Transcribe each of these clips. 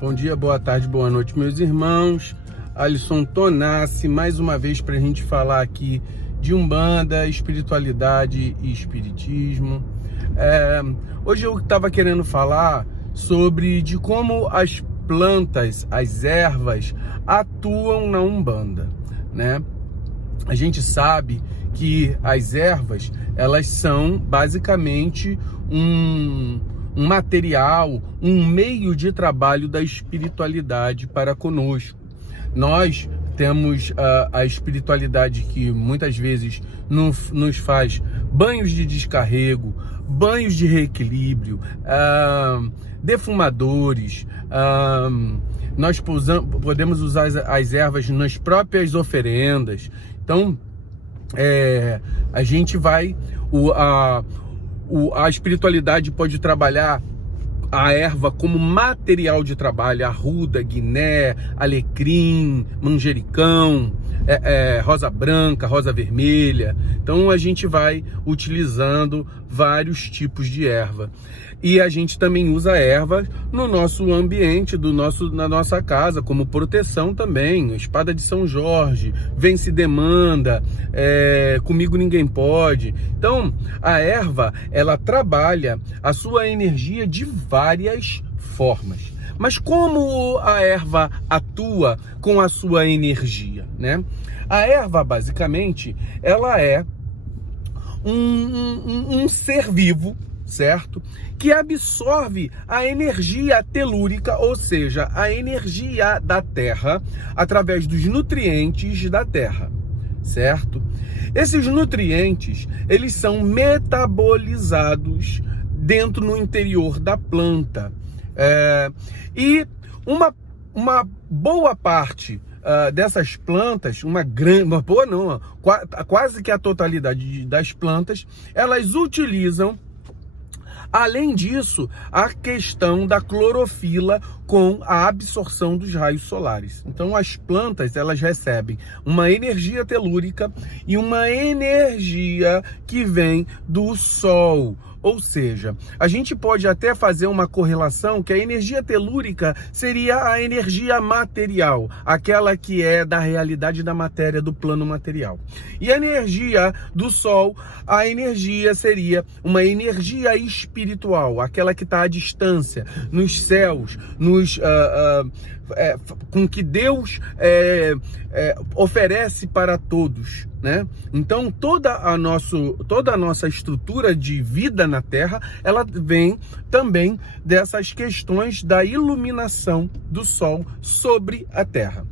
Bom dia, boa tarde, boa noite, meus irmãos. Alisson Tonassi, mais uma vez para a gente falar aqui de Umbanda, espiritualidade e espiritismo. Hoje eu estava querendo falar de como as plantas, as ervas atuam na Umbanda, né? A gente sabe que as ervas, elas são basicamente um material, um meio de trabalho da espiritualidade para conosco. Nós temos a espiritualidade que muitas vezes nos faz banhos de descarrego, banhos de reequilíbrio, defumadores. Nós podemos usar as ervas nas próprias oferendas. Então, a gente vai... A espiritualidade pode trabalhar a erva como material de trabalho, arruda, guiné, alecrim, manjericão, rosa branca, rosa vermelha. Então a gente vai utilizando vários tipos de erva. E a gente também usa erva no nosso ambiente, na nossa casa, como proteção também. Espada de São Jorge, Vence Demanda, Comigo Ninguém Pode. Então, a erva, ela trabalha a sua energia de várias formas. Mas como a erva atua com a sua energia, né? A erva, basicamente, ela é um ser vivo, certo? Que absorve a energia telúrica, ou seja, a energia da terra, através dos nutrientes da terra, certo? Esses nutrientes, eles são metabolizados no interior da planta. E uma boa parte dessas plantas, quase que a totalidade das plantas, elas utilizam, além disso, a questão da clorofila com a absorção dos raios solares. Então, as plantas, elas recebem uma energia telúrica e uma energia que vem do sol. Ou seja, a gente pode até fazer uma correlação que a energia telúrica seria a energia material, aquela que é da realidade da matéria, do plano material. E a energia do Sol, a energia seria uma energia espiritual, aquela que está à distância, nos céus, com que Deus oferece para todos, né? Então toda a nossa estrutura de vida na Terra, ela vem também dessas questões da iluminação do Sol sobre a Terra.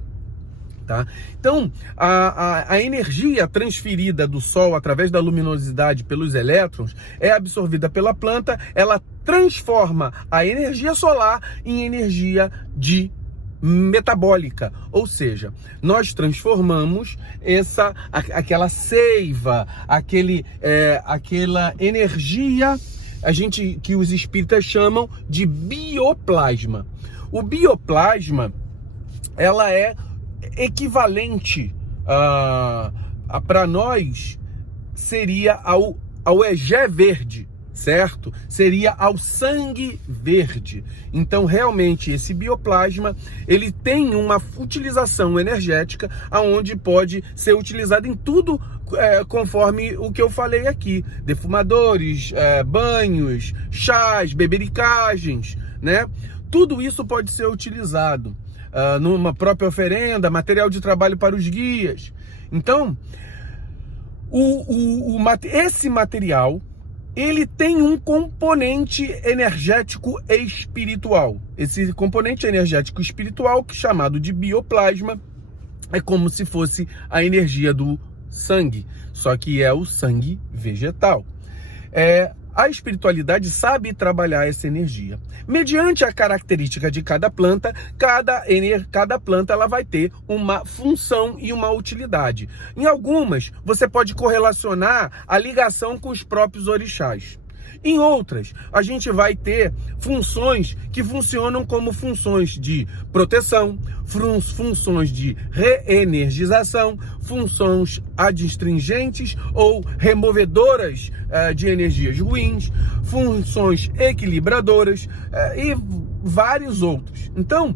Tá? Então, a energia transferida do Sol através da luminosidade pelos elétrons é absorvida pela planta, ela transforma a energia solar em energia metabólica, ou seja, nós transformamos aquela seiva, aquela energia, que os espíritas chamam de bioplasma. O bioplasma, ela é equivalente para nós, seria ao egé verde, certo? Seria ao sangue verde. Então, realmente, esse bioplasma, ele tem uma utilização energética aonde pode ser utilizado em tudo, conforme o que eu falei aqui. Defumadores, banhos, chás, bebericagens, né? Tudo isso pode ser utilizado numa própria oferenda, material de trabalho para os guias. Então, esse material, ele tem um componente energético espiritual. Esse componente energético espiritual, que é chamado de bioplasma, é como se fosse a energia do sangue, só que é o sangue vegetal. A espiritualidade sabe trabalhar essa energia. Mediante a característica de cada planta, cada planta ela vai ter uma função e uma utilidade. Em algumas, você pode correlacionar a ligação com os próprios orixás. Em outras, a gente vai ter funções que funcionam como funções de proteção, funções de reenergização, funções adstringentes ou removedoras de energias ruins, funções equilibradoras e vários outros. Então,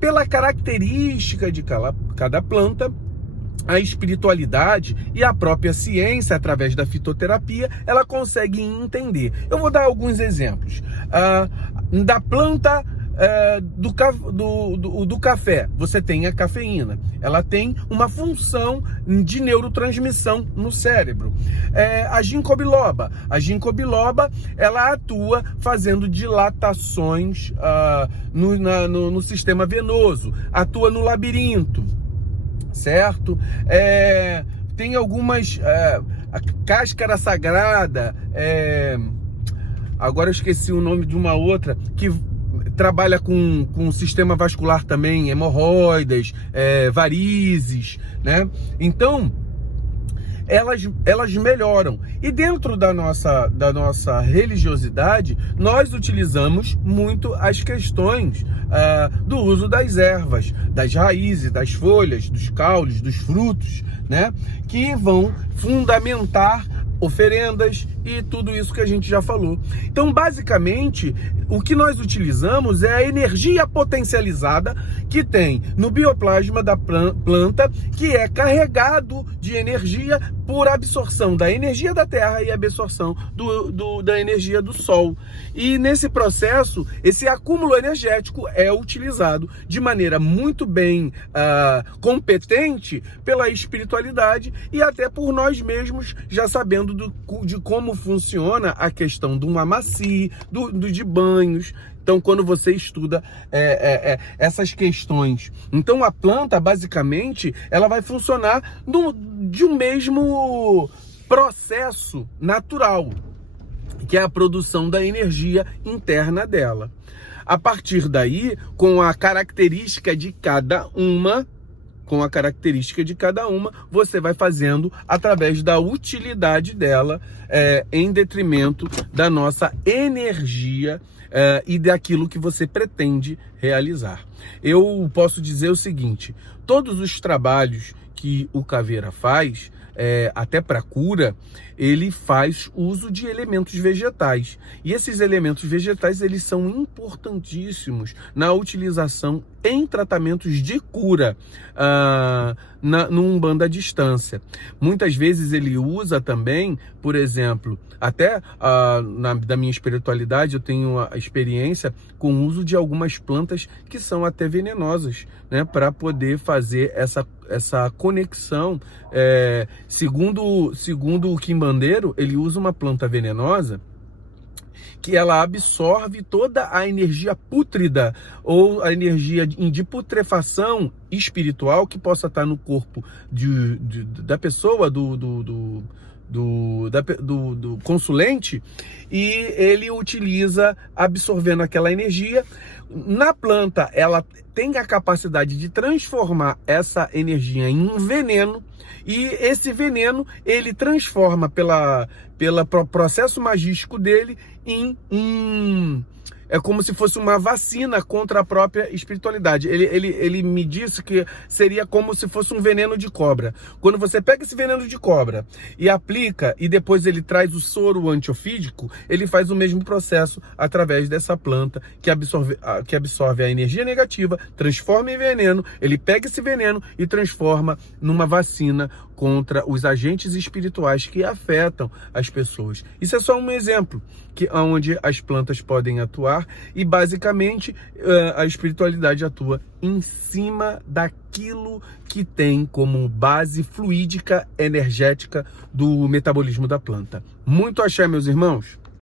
pela característica de cada planta, a espiritualidade e a própria ciência, através da fitoterapia, ela consegue entender. Eu vou dar alguns exemplos. Da planta do café, você tem a cafeína. Ela tem uma função de neurotransmissão no cérebro. A ginkgo biloba. A ginkgo biloba, ela atua fazendo dilatações no sistema venoso, atua no labirinto, certo? Tem algumas... a cáscara sagrada, agora eu esqueci o nome de uma outra, que trabalha com o sistema vascular também, hemorroidas, varizes, né? Então, elas melhoram. E dentro da nossa religiosidade, nós utilizamos muito as questões do uso das ervas, das raízes, das folhas, dos caules, dos frutos, né? Que vão fundamentar oferendas e tudo isso que a gente já falou. Então, basicamente, o que nós utilizamos é a energia potencializada que tem no bioplasma da planta, que é carregado de energia por absorção da energia da terra e absorção da energia do sol. E nesse processo, esse acúmulo energético é utilizado de maneira muito bem competente pela espiritualidade e até por nós mesmos, já sabendo de como funciona a questão do amaci, de banhos. Então, quando você estuda essas questões, então a planta, basicamente, ela vai funcionar de um mesmo processo natural, que é a produção da energia interna dela. A partir daí, com a característica de cada uma, você vai fazendo através da utilidade dela, em detrimento da nossa energia e daquilo que você pretende realizar. Eu posso dizer o seguinte: todos os trabalhos que o Caveira faz, até para cura, ele faz uso de elementos vegetais. E esses elementos vegetais, eles são importantíssimos na utilização em tratamentos de cura no Umbanda à distância. Muitas vezes ele usa também, por exemplo, até da minha espiritualidade, eu tenho a experiência com o uso de algumas plantas que são até venenosas, né, para poder fazer essa conexão. Segundo o quimbandeiro, ele usa uma planta venenosa que ela absorve toda a energia pútrida ou a energia de putrefação espiritual que possa estar no corpo da pessoa, do consulente, e ele utiliza absorvendo aquela energia. Na planta, ela tem a capacidade de transformar essa energia em um veneno, e esse veneno ele transforma pelo processo magístico dele em é como se fosse uma vacina contra a própria espiritualidade. Ele me disse que seria como se fosse um veneno de cobra. Quando você pega esse veneno de cobra e aplica, e depois ele traz o soro antiofídico, ele faz o mesmo processo através dessa planta que absorve a energia negativa, transforma em veneno, ele pega esse veneno e transforma numa vacina contra os agentes espirituais que afetam as pessoas. Isso é só um exemplo onde as plantas podem atuar, e basicamente a espiritualidade atua em cima daquilo que tem como base fluídica energética do metabolismo da planta. Muito axé, meus irmãos!